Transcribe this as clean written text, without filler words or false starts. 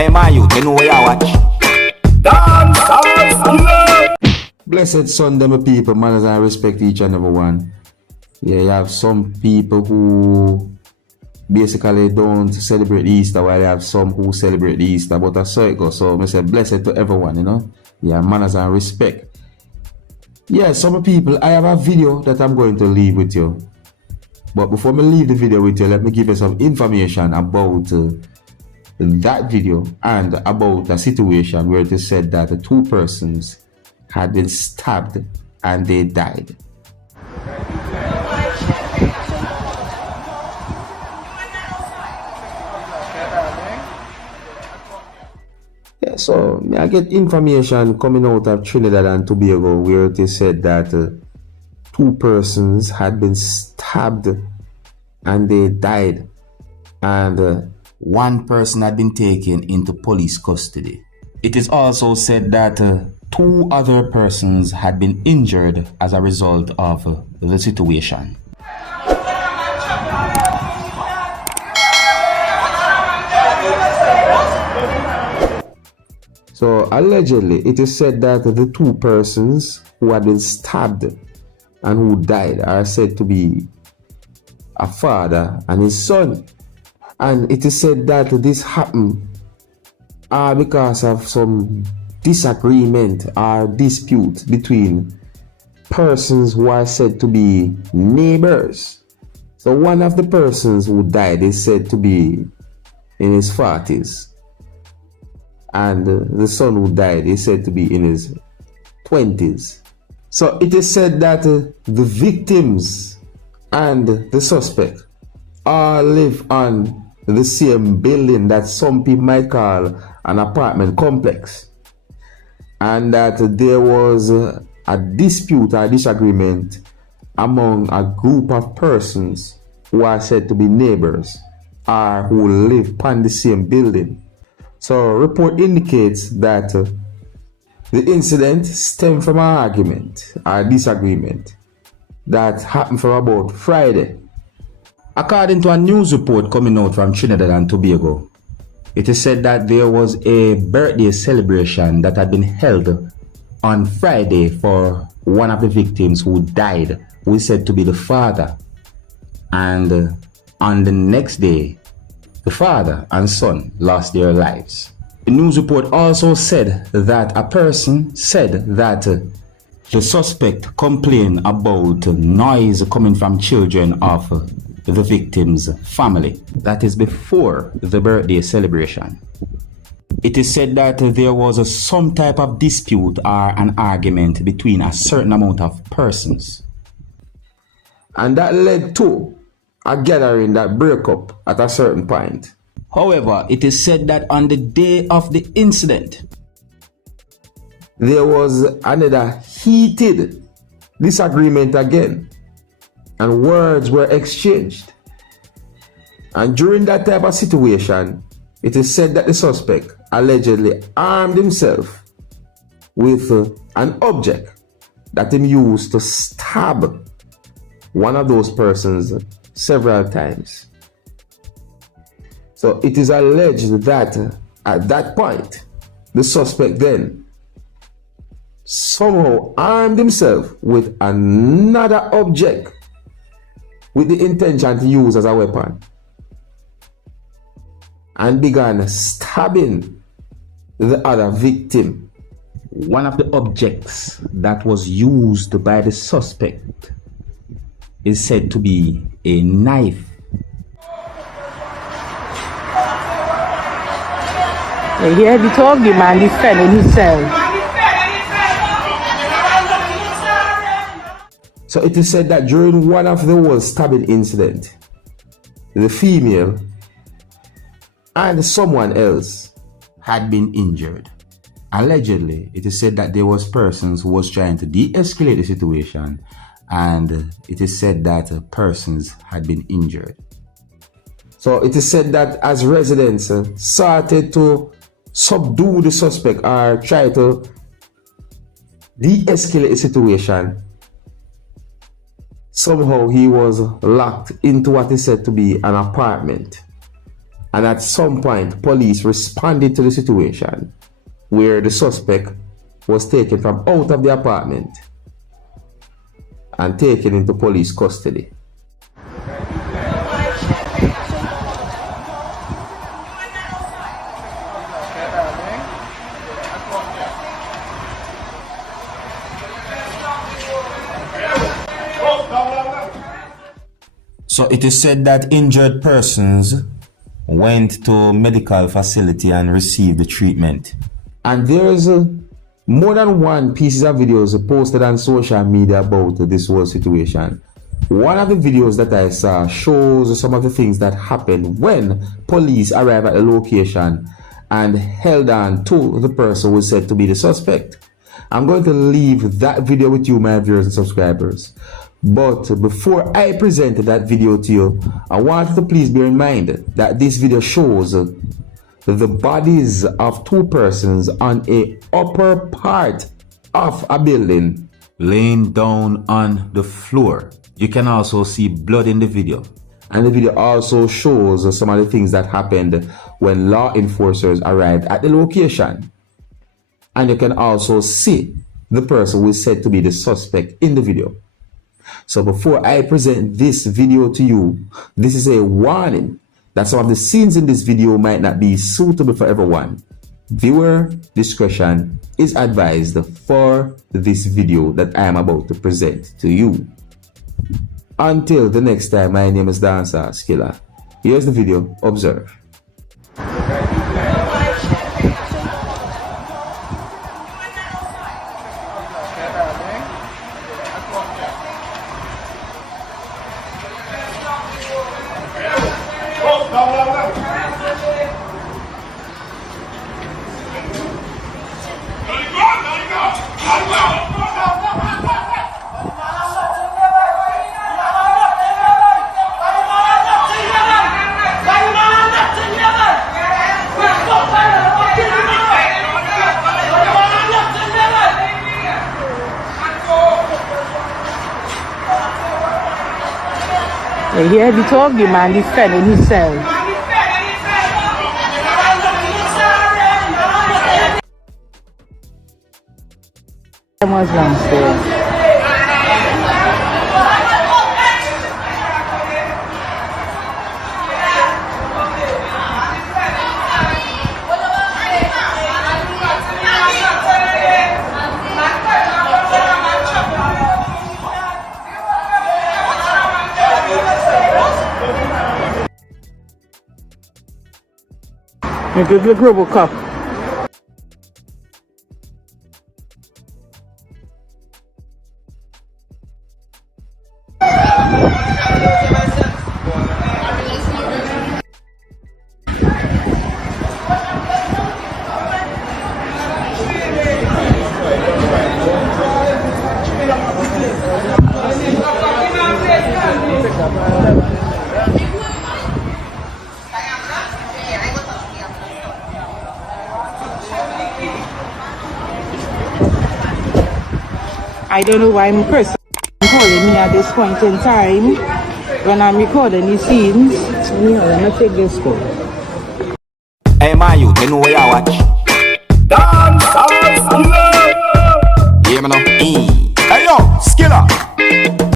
Hey man, you know where you watch. Dancehall skilla. Blessed Sunday, my people, manners and respect each and every one. Yeah, you have some people who basically don't celebrate Easter, while you have some who celebrate Easter, but I saw it go. So I say blessed to everyone, you know. Yeah, manners and respect. Yeah, some people, I have a video that I'm going to leave with you. But before me leave the video with you, let me give you some information about that video and about a situation where it is said that the two persons had been stabbed and they died. Yeah, so I get information coming out of Trinidad and Tobago where it is said that two persons had been stabbed and they died, and one person had been taken into police custody. It is also said that two other persons had been injured as a result of the situation. So allegedly, it is said that the two persons who had been stabbed and who died are said to be a father and his son. And it is said that this happened because of some disagreement or dispute between persons who are said to be neighbors. So one of the persons who died is said to be in his 40s. And the son who died is said to be in his 20s. So it is said that the victims and the suspect all live on the same building that some people might call an apartment complex, and that there was a dispute or disagreement among a group of persons who are said to be neighbors or who live upon the same building. So report indicates that the incident stemmed from an argument or disagreement that happened from about Friday. According to a news report coming out from Trinidad and Tobago, it is said that there was a birthday celebration that had been held on Friday for one of the victims who died, who is said to be the father. And on the next day, the father and son lost their lives. The news report also said that a person said that the suspect complained about noise coming from children of the victim's family. That is before the birthday celebration. It is said that there was some type of dispute or an argument between a certain amount of persons, and that led to a gathering that broke up at a certain point. However, it is said that on the day of the incident, there was another heated disagreement again, and words were exchanged. And during that type of situation, it is said that the suspect allegedly armed himself with an object that he used to stab one of those persons several times. So it is alleged that at that point, the suspect then somehow armed himself with another object with the intention to use as a weapon, and began stabbing the other victim. One of the objects that was used by the suspect is said to be a knife. You hear the talking man, he's telling himself. So it is said that during one of the whole stabbing incident, the female and someone else had been injured. Allegedly, it is said that there was persons who was trying to de-escalate the situation, and it is said that persons had been injured. So it is said that as residents started to subdue the suspect or try to de-escalate the situation, somehow he was locked into what is said to be an apartment. And at some point, police responded to the situation where the suspect was taken from out of the apartment and taken into police custody. So it is said that injured persons went to medical facility and received the treatment. And there's more than one pieces of videos posted on social media about this whole situation. One of the videos that I saw shows some of the things that happened when police arrived at the location and held on to the person who was said to be the suspect. I'm going to leave that video with you, my viewers and subscribers. But before I present that video to you, I want you to please bear in mind that this video shows the bodies of two persons on a upper part of a building Laying down on the floor. You can also see blood in the video. And the video also shows some of the things that happened when law enforcers arrived at the location. And you can also see the person who is said to be the suspect in the video. So before I present this video to you, this is a warning that some of the scenes in this video might not be suitable for everyone. Viewer discretion is advised for this video that I am about to present to you. Until the next time, my name is Dancehall Skilla. Here's the video, observe. You hear the talk, the man defending himself. I was downstairs. You give the global cup. I don't know why I'm person calling me at this point in time when I'm recording the scenes. So me, I'm gonna take this call. Hey, my youth, you know where you watch? Dancehall.